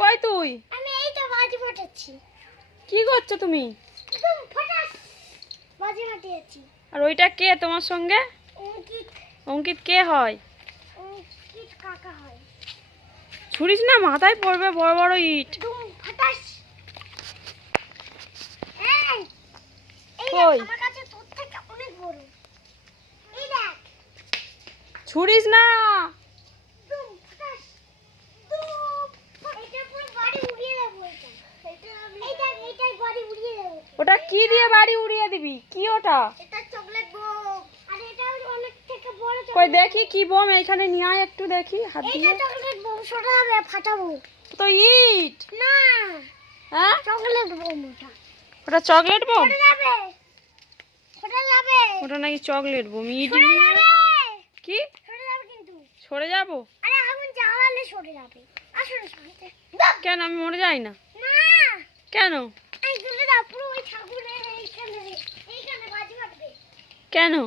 কই তুই আমি বাজি ফাটাচ্ছি কি করছো তুমি একদম ফাটাস বাজি ফাটিয়েছি আর ওইটা কে তোমার সঙ্গে অঙ্কিত অঙ্কিত কে হয় অঙ্কিত কাকা হয় ছুরিস না মাথায় পড়বে বড় বড় ইট ফাটাস কই ছুরিস না ওটা কি দিয়ে বাড়ি উড়িয়ে দিবি কি ওটা এটা চকলেট বোম আর এটা অনেক থেকে বড় কই দেখি কি বোম এখানে নিয়ে আয় একটু দেখি হাত দিয়ে এটা চকলেট বোম সোটা হবে ফাটাবো তো ইট না হ্যাঁ চকলেট বোম ওটা ওটা চকলেট বোম ওটা যাবে ওটা যাবে ওটা নাকি চকলেট বোম ইট কি সরে যাবে কিন্তু সরে যাব আরে আগুন জ্বালালে সরে যাবে আসলে কেন আমি মরে যাই না না কেন কেন